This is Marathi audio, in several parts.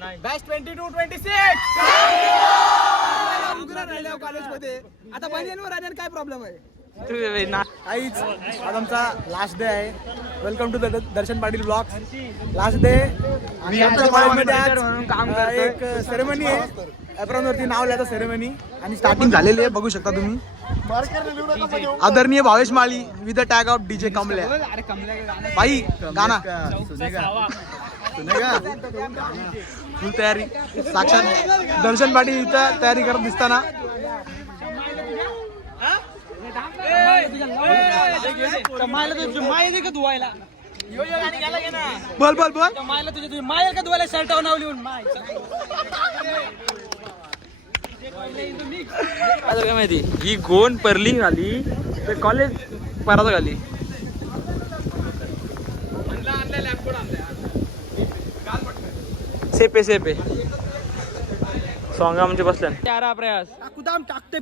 बॅच 22-26 कॉलेज मध्ये आता बनियनवर आल्यावर काय प्रॉब्लेम आहे? आईच आज आमचा लास्ट डे आहे. Welcome to the Darshan Patil blog. Last day आणि आमच्या कॉलेजमध्ये आज एक सेरेमनी आहे. एप्रॉन वरती नाव लिहायचं सेरेमनी आणि स्टार्टिंग झालेली आहे. बघू शकता तुम्ही. आदरणीय Bhavesh Mali with the tag of DJ Kamlya. भाई गाना फुल तयारी. साक्षात दर्शन पाटील इथं तयारी करत दिसताना. बोल बोल बोल मायल का धुवायला शर्ट नाव लिहून काय माहिती ही गोन परली घाली ते कॉलेज परत घाली. सेपे सेपे सॉंग आमचे बसल्या चारा प्रयास कुदाम टाकते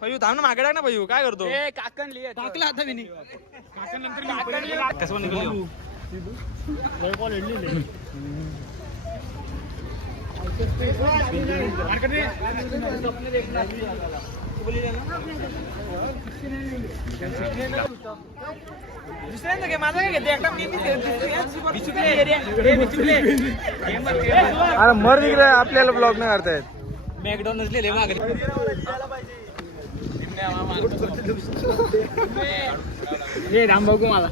पयू थांब ना मागे टाक ना पयू काय करतो काकण लिहि टाकला आता मी काकण नंतर कसं निघालो दुसऱ्यांदा घे माझा काय घेते एकटा मी अरे मर निघले आपल्याला ब्लॉग नाही करतायत. मॅकडॉनल्ड लिहिले मागे हे राम बघू मला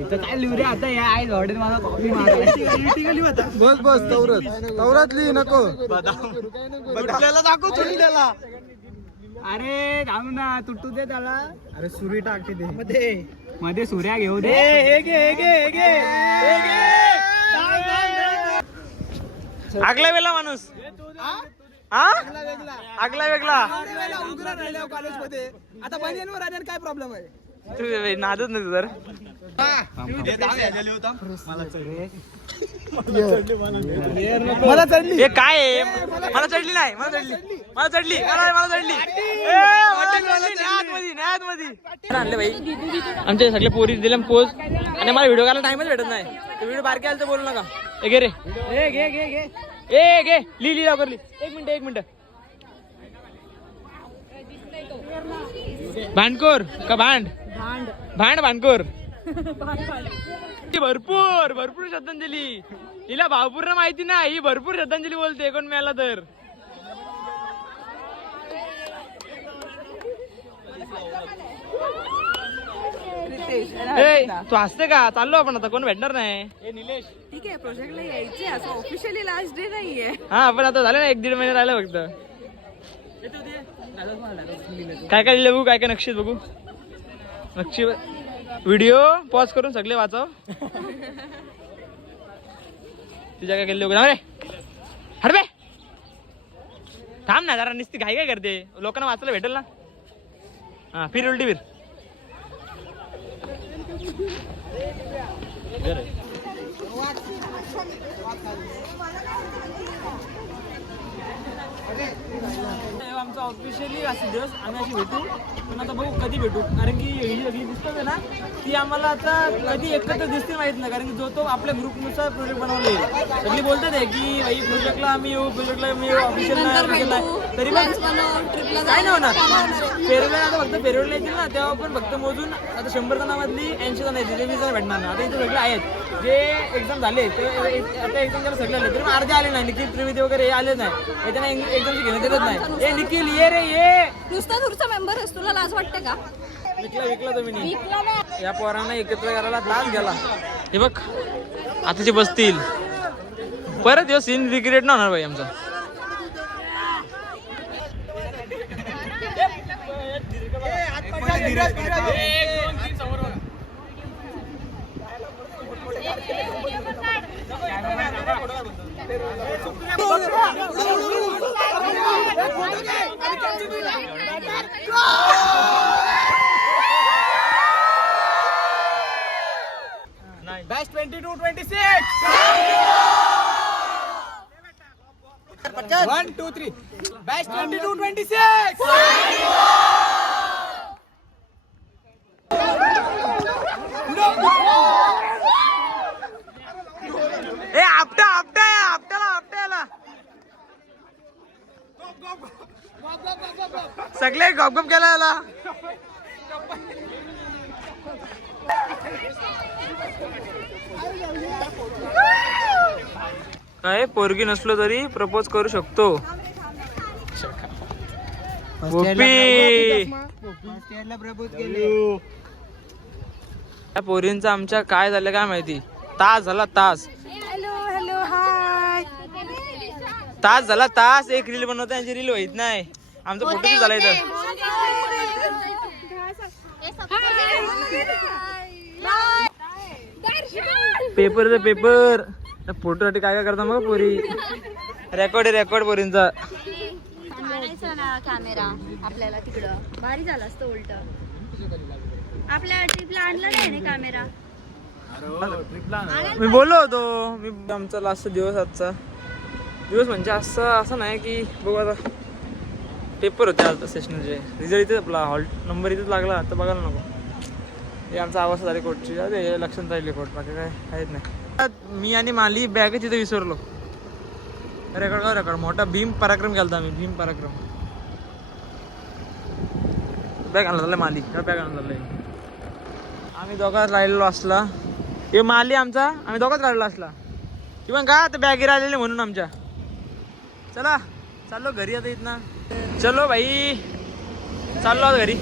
इथं काय लिहू रे आता या आई ऑर्डर मला कॉपी मारला बस बस तवरात लिही नको बदल्याला दाखव तुटलेला. अरे थांब ना तुटू दे त्याला. अरे सुरी टाकते दे मध्ये सुऱ्या घेऊ दे. हे घे आगला वेळा माणूस आगला वेगळा कॉलेज मध्ये आता बनियनवर आल्यावर काय प्रॉब्लेम आहे? तू नादच नाही तुझं मला चढली हे काय आहे? मला चढली नाही मला चढली आणले भाई आमच्या सगळे पोरी दिले पोज आणि मला व्हिडिओ करायला टाइमच भेटत नाही. व्हिडिओ बारके आलं तर बोलू नका. घे रे घे लिहि लवकर लिहि. एक मिनिट भांडकोर का भांडकोर भरपूर श्रद्धांजली. हिला भावपूर्ण माहिती ना ही भरपूर श्रद्धांजली बोलते कोण मिळाला तर. तू हसते का? चाललो आपण आता कोण भेटणार नाही. ठीक आहे प्रोजेक्टला यायचे असं ऑफिशियली लास्ट डे नाहीये. हा पण आता झालं ना 1-1.5 महिने राहिलं फक्त. काय लिहिलं बघू काय नक्षीत बघू नक्षी. व्हिडिओ पॉज करून सगळे वाचव. तुझ्या काय केले रे हडबे थांब ना जरा नुसती घाई काय करते लोकांना वाचायला भेटेल ना. हा फिर उलटी फिर. आमचा ऑफिशियली असे दिवस आम्ही अशी भेटू पण आता बघू कधी भेटू कारण की ही सगळी दिसतोय ना ती आम्हाला आता कधी एकत्र दिसते माहित नाही कारण की जो तो आपल्या ग्रुपनुसार प्रोजेक्ट बनवले. सगळी बोलतात आहे की भाई प्रोजेक्टला आम्ही येऊ ऑफिशियल तरी पण काय नाही होणार. फेरवेल आता फक्त फेरवेल येतील ना तेव्हा पण फक्त मोजून आता 100 जणांमधली 80 जण आहेत 20 जण भेटणार ना. आता इथे सगळे आहेत जे एक्झाम झाले ते आता एक्झाम त्याला सगळे आले तरी पण अर्धे आले नाही. निखिल त्रिवेदी वगैरे हे आले नाही. त्यांना एक्झामची घेण्यात येत नाही. हे निखिल ये रे ये नुसता दूरचा मेंबर आहेस तुला लाज वाटते का? विकला तुम्ही या पोरांना एकत्र करायला लाज गेला. हे बघ आता जे बसतील परत यो सीन रिक्रिएट नाही होणार भाई आमचा. Batch 22-26. 1, 2, 3. Batch 22-26. No. सगळे गपगप केला याला. काय पोरगी नसलो तरी प्रपोज करू शकतो. त्या पोरींचं आमच्या काय झालं काय माहिती. तास झाला तास. Hello hello hi. तास झाला तास. एक रील बनवता यांची रील होत नाही. आमचा फोटो झाला इथं. पेपर पेपर फोटो साठी काय काय करता मग पोरी. रेकॉर्ड पोरींचा. आणायचा ना कॅमेरा आपल्याला तिकडं भारी झालं असतं उलट. आपल्या ट्रिपला आणलं नाही ना कॅमेरा. मी बोललो होतो. मी आमचा लास्ट दिवस आजचा दिवस म्हणजे असं नाही की बघू आता पेपर होते आज सेशनचे. रिझल्ट इथेच आपला हॉल नंबर इथेच लागला तर बघायला नको. हे आमचा आवाज झाली कोर्टची. अरे लक्षात राहिली कोर्ट बाकी काय आहेत नाही. मी आणि माली बॅग तिथे विसरलो. रेकॉर्ड मोठा भीम पराक्रम केला आम्ही. भीम पराक्रम बॅग आणला झालं माली. बॅग आणला झालंय. आम्ही दोघात राहिलेलो असला. हे माली आमचा आम्ही दोघात राहिलेलो असला किंवा का तर बॅगी राहिलेले म्हणून आमच्या. चला चाललो घरी आता इथनं. चलो भाई चाललो आता घरी.